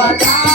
What?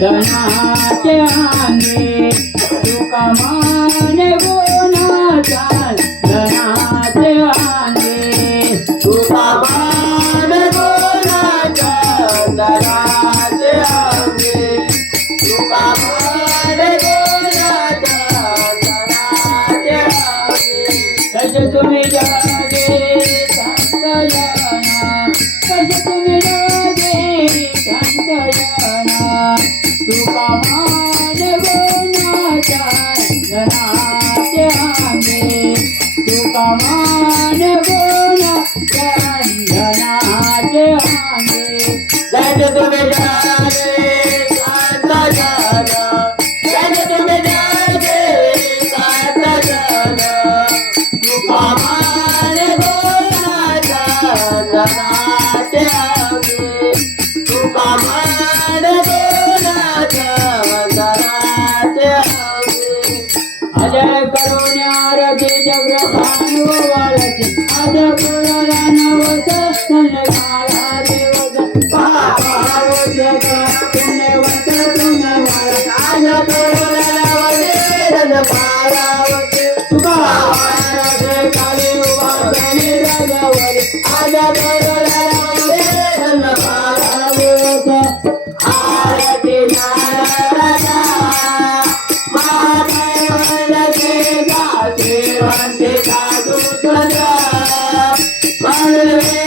चंदनाचे आंबे तुका मान गुणाचा जय जय दुर्गा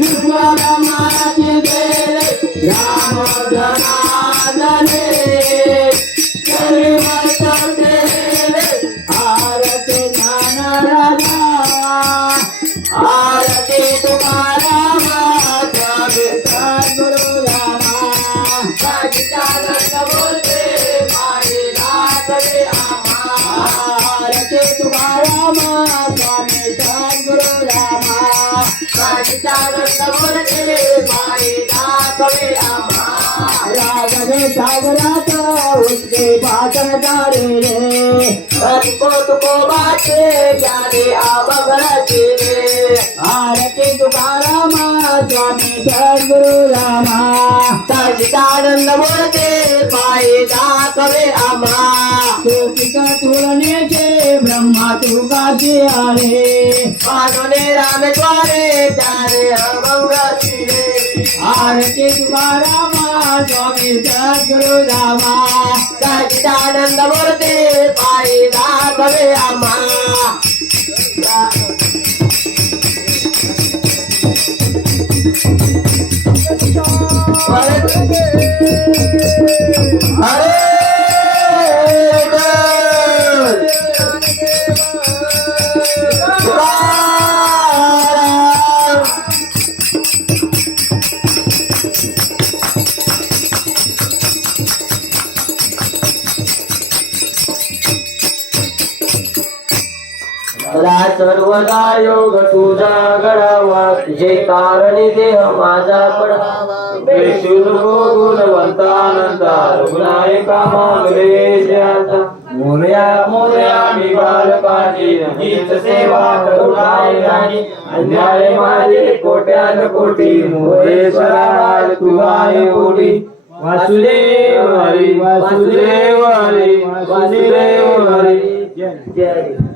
Nirmala रागवे सागरात उसके पाचन तारे रे तुको तुको बाते ज्ञाने आमगरती रे आरती तुकाराम स्वामी सद्गुरु रामा सच्चिदानंद बोलते पायी दाखवे आम्हा বাজে আরে পাগলে রাম তারে আমরা ফিরে আর কে তোমার আমার জমি জাগ্রু রামা। সচিদানন্দ মূর্তি পাই রামে আমা। सर्वदा योग तुझा घडावा जे कारणी देह माझा पडावा मांगलेशाचा मोरया मोरया मी सेवा करुणाय राणी अन्याय माझे कोटी ओढी वासुदेव हरी वासुदेव हरी वासुदेव हरी जय